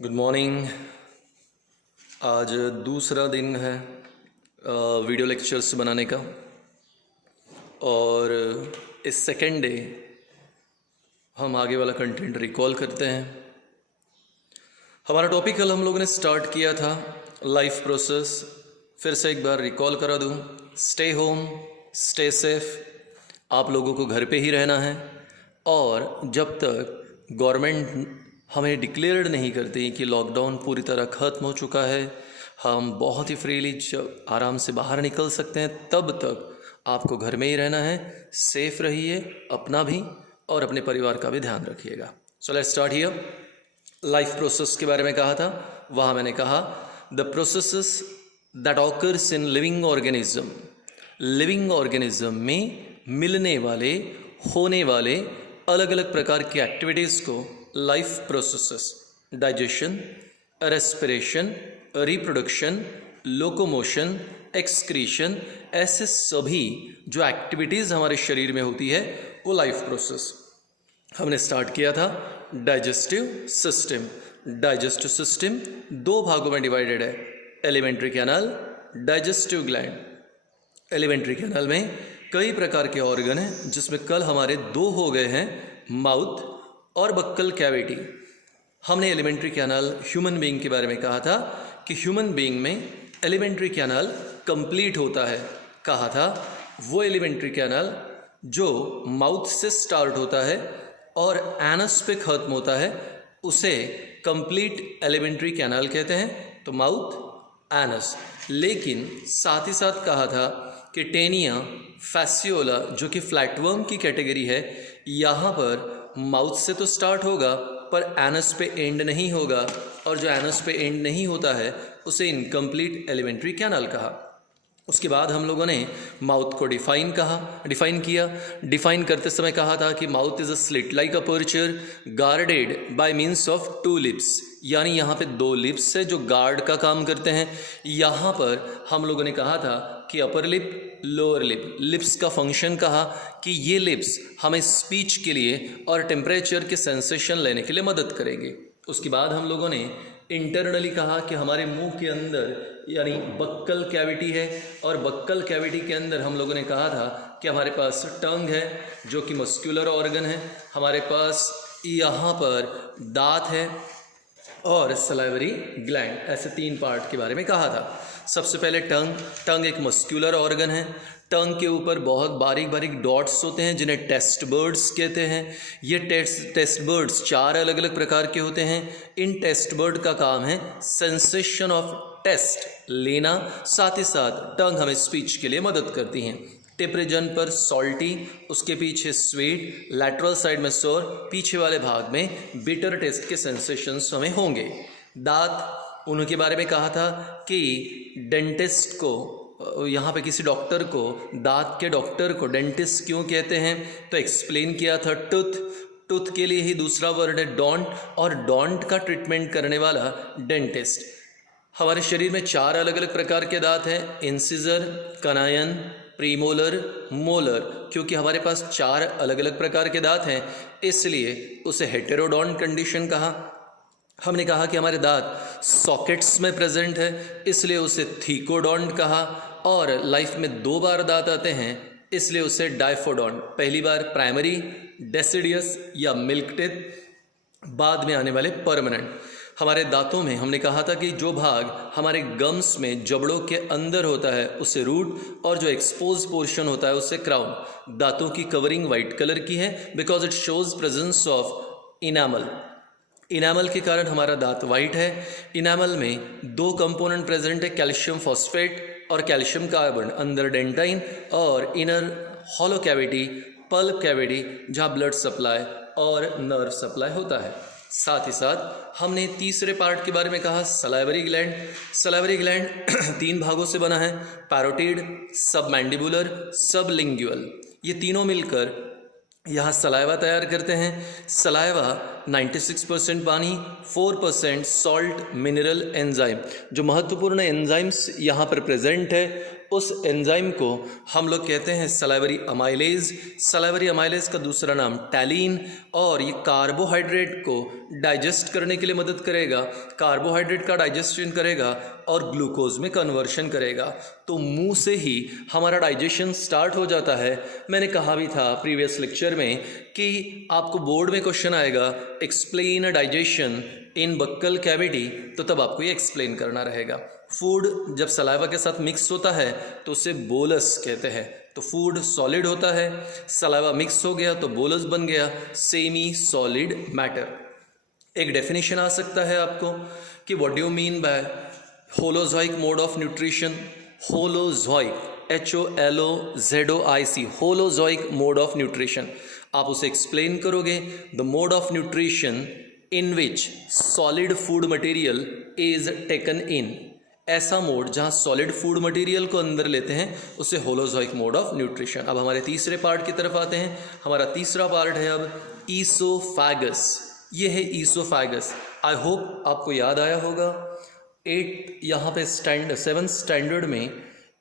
Good morning. आज दूसरा दिन है वीडियो लेक्चर्स बनाने का और इस सेकेंड डे हम आगे वाला कंटेंट रिकॉल करते हैं। हमारा टॉपिक कल हम लोगों ने स्टार्ट किया था लाइफ प्रोसेस। फिर से एक बार रिकॉल करा दूं, स्टे होम, स्टे सेफ। आप लोगों को घर पे ही रहना है और जब तक गवर्नमेंट हमें डिक्लेयर्ड नहीं करती कि लॉकडाउन पूरी तरह ख़त्म हो चुका है, हम बहुत ही फ्रीली आराम से बाहर निकल सकते हैं, तब तक आपको घर में ही रहना है। सेफ रहिए, अपना भी और अपने परिवार का भी ध्यान रखिएगा। So let's start here. Life process के बारे में कहा था, वहाँ मैंने कहा the processes that occurs in living organism. Living organism में मिलने वाले, होने वाले अलग अलग प्रकार की एक्टिविटीज़ को life processes, digestion, respiration, reproduction, locomotion, excretion, ऐसे सभी जो एक्टिविटीज़ हमारे शरीर में होती है वो लाइफ प्रोसेस। हमने स्टार्ट किया था डाइजेस्टिव सिस्टम। डाइजेस्टिव सिस्टम दो भागों में डिवाइडेड है, alimentary canal, digestive gland. Alimentary canal में कई प्रकार के ऑर्गन हैं, जिसमें कल हमारे दो हो गए हैं, माउथ और बक्कल कैविटी। हमने एलिमेंट्री कैनाल ह्यूमन बीइंग के बारे में कहा था कि ह्यूमन बीइंग में एलिमेंट्री कैनाल कंप्लीट होता है। कहा था वो एलिमेंट्री कैनाल जो माउथ से स्टार्ट होता है और एनस पे ख़त्म होता है, उसे कंप्लीट एलिमेंट्री कैनाल कहते हैं। तो माउथ, एनस। लेकिन साथ ही साथ कहा था कि टेनिया, फैसियोला जो कि फ्लैटवर्म की कैटेगरी है, यहाँ पर माउथ से तो स्टार्ट होगा पर एनस पे एंड नहीं होगा, और जो एनस पे एंड नहीं होता है उसे इनकम्प्लीट एलिमेंट्री कैनाल कहा। उसके बाद हम लोगों ने माउथ को डिफाइन किया। डिफाइन करते समय कहा था कि mouth is a slit like aperture guarded by means of to lips. यानी यहाँ पे दो लिप्स है जो गार्ड का काम करते हैं। यहाँ पर हम लोगों ने कहा था कि upper lip, lower lip, lips का फंक्शन कहा कि ये लिप्स हमें स्पीच के लिए और टेम्परेचर के सेंसेशन लेने के लिए मदद करेंगे। उसके बाद हम लोगों ने इंटरनली कहा कि हमारे मुंह के अंदर यानी बक्कल कैविटी है, और बक्कल कैविटी के अंदर हम लोगों ने कहा था कि हमारे पास टंग है जो कि मस्कुलर ऑर्गन है, हमारे पास यहाँ पर दांत है और सलाइवरी ग्लैंड। ऐसे तीन पार्ट के बारे में कहा था। सबसे पहले टंग एक मस्कुलर ऑर्गन है। टंग के ऊपर बहुत बारीक बारीक डॉट्स होते हैं जिन्हें टेस्ट बर्ड्स कहते हैं। ये टेस्ट बर्ड्स चार अलग अलग प्रकार के होते हैं। इन टेस्ट बर्ड का काम है सेंसेशन ऑफ टेस्ट लेना, साथ ही साथ टंग हमें स्पीच के लिए मदद करती हैं। टिप रीजन पर सॉल्टी, उसके पीछे स्वीट, लैटरल साइड में सोर, पीछे वाले भाग में बिटर टेस्ट के सेंसेशंस हमें होंगे। दांत, उनके बारे में कहा था कि डेंटिस्ट को, यहाँ पे किसी डॉक्टर को, दांत के डॉक्टर को डेंटिस्ट क्यों कहते हैं, तो एक्सप्लेन किया था टूथ के लिए ही दूसरा वर्ड है डॉन्ट, और डॉन्ट का ट्रीटमेंट करने वाला डेंटिस्ट। हमारे शरीर में चार अलग अलग प्रकार के दांत हैं, इंसिजर, कनायन, प्रीमोलर, मोलर। क्योंकि हमारे पास चार अलग अलग प्रकार के दांत हैं इसलिए उसे हेटेरोडॉन्ट कंडीशन कहा। हमने कहा कि हमारे दांत सॉकेट्स में प्रेजेंट है इसलिए उसे थीकोडॉन्ट कहा, और लाइफ में दो बार दांत आते हैं इसलिए उसे डायफोडॉन्ट। पहली बार प्राइमरी डेसिडियस या मिल्क टीथ, बाद में आने वाले परमानेंट। हमारे दांतों में हमने कहा था कि जो भाग हमारे गम्स में जबड़ों के अंदर होता है उसे रूट, और जो एक्सपोज पोर्शन होता है उसे क्राउन। दांतों की कवरिंग वाइट कलर की है because it shows presence of enamel. Enamel के कारण हमारा दांत वाइट है। इनामल में दो कंपोनेंट प्रेजेंट है, कैल्शियम फॉस्फेट और कैल्शियम कार्बन, अंदर डेंटाइन, और inner hollow cavity, pulp cavity, जहाँ ब्लड सप्लाई और नर्व सप्लाई होता है। साथ ही साथ हमने तीसरे पार्ट के बारे में कहा, सलाइवरी ग्लैंड। सलाइवरी ग्लैंड तीन भागों से बना है, पैरोटिड, सबमैंडिबुलर, सबलिंगुअल। ये तीनों मिलकर यहाँ सलाइवा तैयार करते हैं। सलाइवा 96% पानी, 4% सॉल्ट, मिनरल, एंजाइम। जो महत्वपूर्ण एंजाइम्स यहाँ पर प्रेजेंट है उस एंजाइम को हम लोग कहते हैं सलाइवरी अमाइलेज। सलाइवरी अमाइलेज का दूसरा नाम टैलिन, और ये कार्बोहाइड्रेट को डाइजेस्ट करने के लिए मदद करेगा, कार्बोहाइड्रेट का डाइजेशन करेगा और ग्लूकोज में कन्वर्शन करेगा। तो मुंह से ही हमारा डाइजेशन स्टार्ट हो जाता है। मैंने कहा भी था प्रीवियस लेक्चर में कि आपको बोर्ड में क्वेश्चन आएगा एक्सप्लेन डाइजेशन इन बक्कल कैविटी, तो तब आपको ये एक्सप्लेन करना रहेगा। फूड जब सलाइवा के साथ मिक्स होता है तो उसे बोलस कहते हैं। तो फूड सॉलिड होता है, सलाइवा मिक्स हो गया तो बोलस बन गया, सेमी सॉलिड मैटर। एक डेफिनेशन आ सकता है आपको कि what do you mean by holozoic mode of nutrition. Holozoic, HOLOZOIC, holozoic mode of nutrition. आप उसे एक्सप्लेन करोगे, the mode of nutrition in which solid food material is taken in. ऐसा mode जहाँ सॉलिड फूड मटेरियल को अंदर लेते हैं उसे होलोजोइक मोड ऑफ न्यूट्रिशन। अब हमारे तीसरे पार्ट की तरफ आते हैं। हमारा तीसरा पार्ट है अब ईसोफैगस। ये है ईसोफैगस। आई होप आपको याद आया होगा 7th स्टैंडर्ड में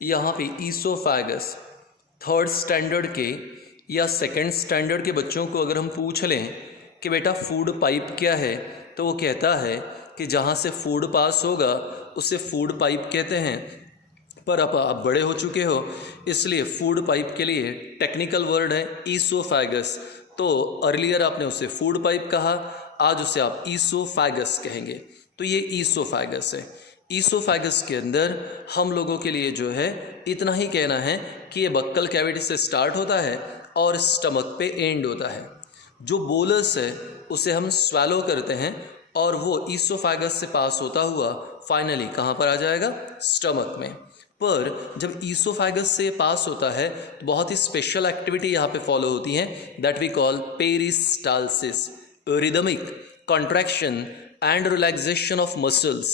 यहाँ पे ईसोफैगस, 3rd स्टैंडर्ड के या 2nd स्टैंडर्ड के बच्चों को अगर हम पूछ लें कि बेटा फूड पाइप क्या है, तो वो कहता है कि जहाँ से फूड पास होगा उसे फूड पाइप कहते हैं। पर अब आप बड़े हो चुके हो, इसलिए फूड पाइप के लिए टेक्निकल वर्ड है ईसोफैगस। तो अर्लियर आपने उसे फूड पाइप कहा, आज उसे आप ईसोफैगस कहेंगे। तो ये ईसोफैगस है। ईसोफैगस के अंदर हम लोगों के लिए जो है इतना ही कहना है कि ये बक्कल कैविटी से स्टार्ट होता है और स्टमक पे एंड होता है। जो बोलस है उसे हम स्वैलो करते हैं और वो ईसोफैगस से पास होता हुआ फाइनली कहाँ पर आ जाएगा, स्टमक में। पर जब ईसोफैगस से पास होता है तो बहुत ही स्पेशल एक्टिविटी यहाँ पे फॉलो होती है, that we call peristalsis, rhythmic contraction and relaxation of muscles.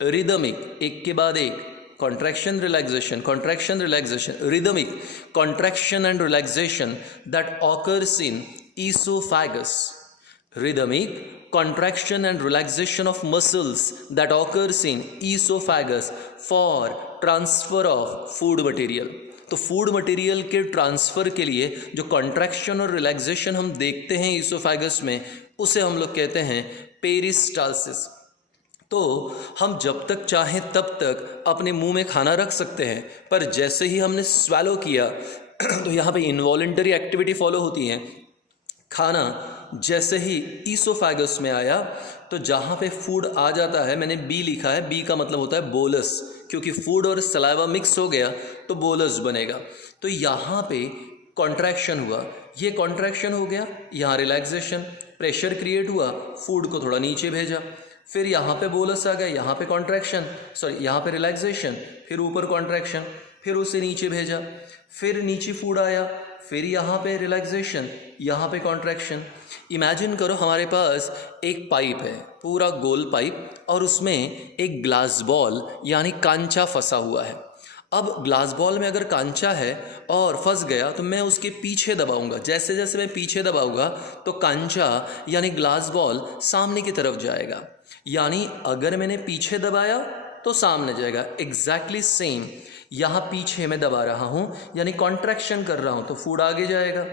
Rhythmic, एक के बाद एक, contraction relaxation, contraction relaxation, rhythmic contraction and relaxation that occurs in esophagus. Rhythmic contraction and relaxation of muscles that occurs in esophagus for transfer of food material. तो food material के transfer के लिए जो contraction और relaxation हम देखते हैं ईसोफैगस में, उसे हम लोग कहते हैं पेरिस्टालसिस। तो हम जब तक चाहें तब तक अपने मुंह में खाना रख सकते हैं, पर जैसे ही हमने स्वैलो किया तो यहाँ पे इनवॉलेंटरी एक्टिविटी फॉलो होती है। खाना जैसे ही ईसोफैगस में आया तो जहाँ पे फूड आ जाता है, मैंने बी लिखा है, बी का मतलब होता है बोलस, क्योंकि फूड और सलाइवा मिक्स हो गया तो बोलस बनेगा। तो यहाँ पे कॉन्ट्रैक्शन हुआ, ये कॉन्ट्रैक्शन हो गया, यहाँ रिलैक्सेशन, प्रेशर क्रिएट हुआ, फूड को थोड़ा नीचे भेजा, फिर यहाँ पे बोलस आ गया, यहाँ पे कॉन्ट्रैक्शन, यहाँ पे रिलैक्सेशन, फिर ऊपर कॉन्ट्रैक्शन, फिर उसे नीचे भेजा, फिर नीचे फूड आया, फिर यहाँ पे रिलैक्सेशन, यहाँ पे कॉन्ट्रैक्शन। इमेजिन करो हमारे पास एक पाइप है, पूरा गोल पाइप, और उसमें एक ग्लास बॉल यानी कांचा फंसा हुआ है। अब ग्लास बॉल में अगर कांचा है और फंस गया तो मैं उसके पीछे दबाऊंगा, जैसे जैसे मैं पीछे दबाऊंगा तो कांचा यानी ग्लास बॉल सामने की तरफ जाएगा। यानी अगर मैंने पीछे दबाया तो सामने जाएगा। एग्जैक्टली सेम यहाँ पीछे मैं दबा रहा हूँ यानी कॉन्ट्रैक्शन कर रहा हूँ तो फूड आगे जाएगा।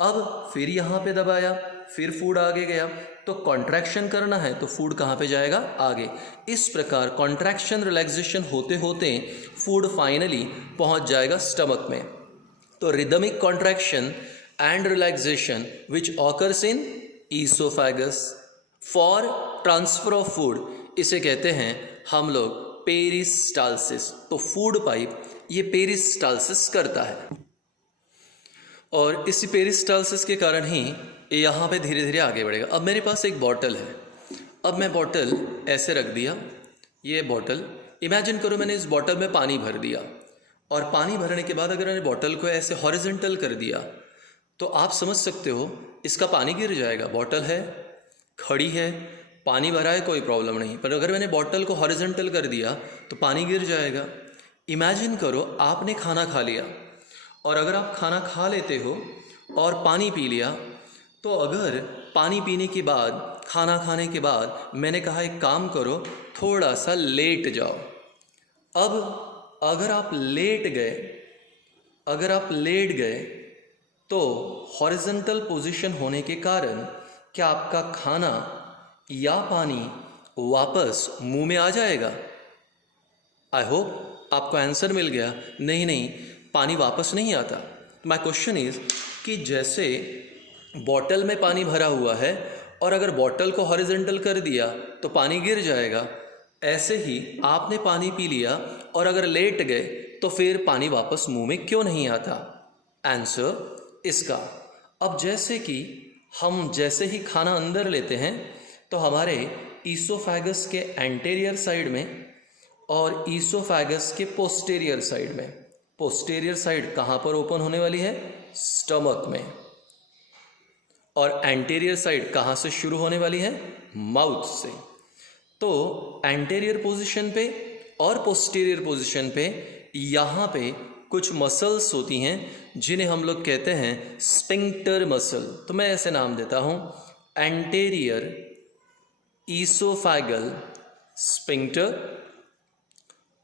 अब फिर यहाँ पे दबाया, फिर फूड आगे गया, तो कॉन्ट्रैक्शन करना है तो फूड कहाँ पे जाएगा, आगे। इस प्रकार कॉन्ट्रैक्शन रिलैक्सेशन होते होते फूड फाइनली पहुँच जाएगा स्टमक में। तो rhythmic contraction and relaxation which occurs in oesophagus for transfer of food, इसे कहते हैं हम लोग पेरिस्टालसिस। तो फूड पाइप ये पेरिस्टालसिस करता है, और इसी पेरिस्टालसिस के कारण ही यहाँ पे धीरे धीरे आगे बढ़ेगा। अब मेरे पास एक बॉटल है, अब मैं बॉटल ऐसे रख दिया, ये बॉटल, इमेजिन करो मैंने इस बॉटल में पानी भर दिया, और पानी भरने के बाद अगर मैंने बॉटल को ऐसे हॉरिजॉन्टल कर दिया तो आप समझ सकते हो इसका पानी गिर जाएगा। बॉटल है, खड़ी है, पानी भरा है, कोई प्रॉब्लम नहीं, पर अगर मैंने बॉटल को हॉरिजॉन्टल कर दिया तो पानी गिर जाएगा। इमेजिन करो आपने खाना खा लिया, और अगर आप खाना खा लेते हो और पानी पी लिया, तो अगर पानी पीने के बाद, खाना खाने के बाद मैंने कहा एक काम करो, थोड़ा सा लेट जाओ। अब अगर आप लेट गए तो हॉरिजॉन्टल पोजीशन होने के कारण क्या आपका खाना या पानी वापस मुंह में आ जाएगा? आई होप आपको आंसर मिल गया। नहीं, पानी वापस नहीं आता। माय क्वेश्चन इज कि जैसे बॉटल में पानी भरा हुआ है और अगर बॉटल को हॉरिजॉन्टल कर दिया तो पानी गिर जाएगा, ऐसे ही आपने पानी पी लिया और अगर लेट गए तो फिर पानी वापस मुंह में क्यों नहीं आता? आंसर इसका, अब जैसे कि हम जैसे ही खाना अंदर लेते हैं तो हमारे ईसोफेगस के एंटेरियर साइड में और ईसोफेगस के पोस्टीरियर साइड में, पोस्टीरियर साइड कहाँ पर ओपन होने वाली है? स्टमक में। और एंटेरियर साइड कहाँ से शुरू होने वाली है? माउथ से। तो एंटेरियर पोजीशन पे और पोस्टीरियर पोजीशन पे यहाँ पे कुछ मसल्स होती हैं जिन्हें हम लोग कहते हैं स्पिंक्टर मसल। तो मैं ऐसे नाम देता हूँ, एंटेरियर ईसोफेगल स्पिंक्टर।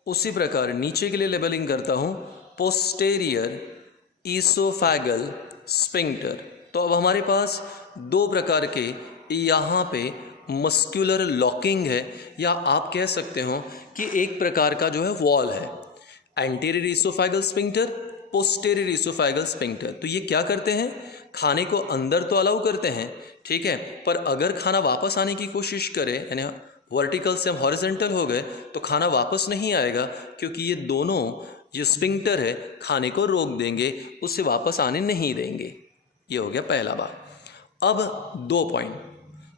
उसी प्रकार नीचे के लिए लेबलिंग करता हूँ, पोस्टेरियर ईसोफेगल स्पिंक्टर। तो अब हमारे पास दो प्रकार के यहाँ पे मस्कुलर लॉकिंग है, या आप कह सकते हो कि एक प्रकार का जो है वॉल है, anterior oesophageal sphincter, posterior oesophageal sphincter. तो ये क्या करते हैं? खाने को अंदर तो अलाउ करते हैं, ठीक है, पर अगर खाना वापस आने की कोशिश करे, यानी वर्टिकल से हम हॉरिजॉन्टल हो गए, तो खाना वापस नहीं आएगा, क्योंकि ये दोनों जो स्पिंक्टर है खाने को रोक देंगे, उसे वापस आने नहीं देंगे। ये हो गया पहला बात। अब 2 पॉइंट।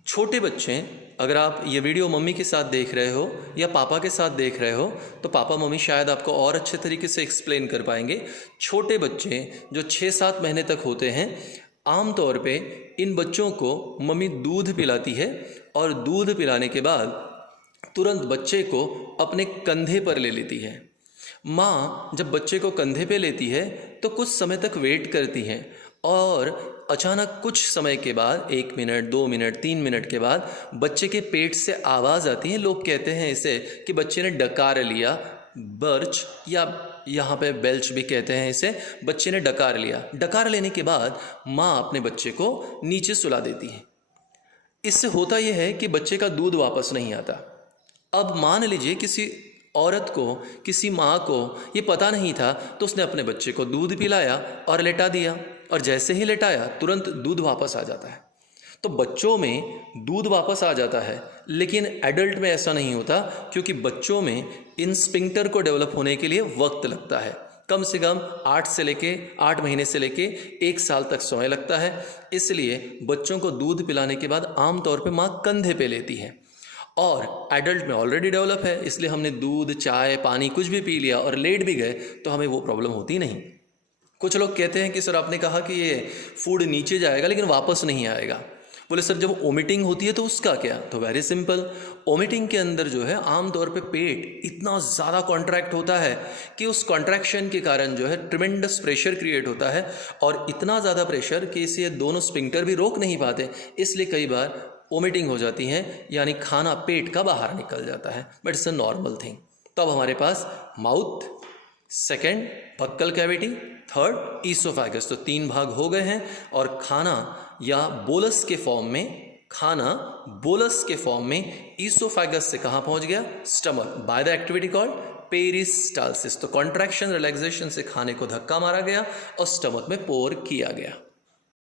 छोटे बच्चे, अगर आप ये वीडियो मम्मी के साथ देख रहे हो या पापा के साथ देख रहे हो तो पापा मम्मी शायद आपको और अच्छे तरीके से एक्सप्लेन कर पाएंगे। छोटे बच्चे जो 6-7 महीने तक होते हैं, आम तौर पे इन बच्चों को मम्मी दूध पिलाती है और दूध पिलाने के बाद तुरंत बच्चे को अपने कंधे पर ले लेती है। माँ जब बच्चे को कंधे पे लेती है तो कुछ समय तक वेट करती है और अचानक कुछ समय के बाद 1 मिनट, 2 मिनट, 3 मिनट के बाद बच्चे के पेट से आवाज़ आती है। लोग कहते हैं इसे कि बच्चे ने डकार लिया, बर्च या यहाँ पे बेल्च भी कहते हैं इसे, बच्चे ने डकार लिया। डकार लेने के बाद माँ अपने बच्चे को नीचे सुला देती है। इससे होता यह है कि बच्चे का दूध वापस नहीं आता। अब मान लीजिए किसी औरत को, किसी माँ को ये पता नहीं था, तो उसने अपने बच्चे को दूध पिलाया और लेटा दिया, और जैसे ही लेटाया तुरंत दूध वापस आ जाता है। तो बच्चों में दूध वापस आ जाता है, लेकिन एडल्ट में ऐसा नहीं होता, क्योंकि बच्चों में इन स्पिंक्टर को डेवलप होने के लिए वक्त लगता है। कम से कम 8 महीने से लेके 1 साल तक समय लगता है। इसलिए बच्चों को दूध पिलाने के बाद आमतौर पे माँ कंधे पे लेती है, और एडल्ट में ऑलरेडी डेवलप है, इसलिए हमने दूध, चाय, पानी कुछ भी पी लिया और लेट भी गए तो हमें वो प्रॉब्लम होती नहीं। कुछ लोग कहते हैं कि सर आपने कहा कि ये फूड नीचे जाएगा लेकिन वापस नहीं आएगा। बोले सर जब वोमिटिंग होती है तो उसका क्या? तो वेरी सिंपल, वोमिटिंग के अंदर जो है आमतौर पे पेट इतना ज़्यादा कॉन्ट्रैक्ट होता है कि उस कॉन्ट्रैक्शन के कारण जो है ट्रिमेंडस प्रेशर क्रिएट होता है, और इतना ज़्यादा प्रेशर कि इसे दोनों स्पिंक्टर भी रोक नहीं पाते, इसलिए कई बार वोमिटिंग हो जाती है, यानी खाना पेट का बाहर निकल जाता है। But it's a normal thing. तो अब हमारे पास mouth, second buccal cavity, third oesophagus, तो 3 भाग हो गए हैं। और खाना या बोलस के फॉर्म में ईसोफेगस से कहाँ पहुँच गया? Stomach, by the activity called peristalsis. तो कॉन्ट्रैक्शन, रिलैक्सेशन से खाने को धक्का मारा गया और स्टमक में पोर किया गया।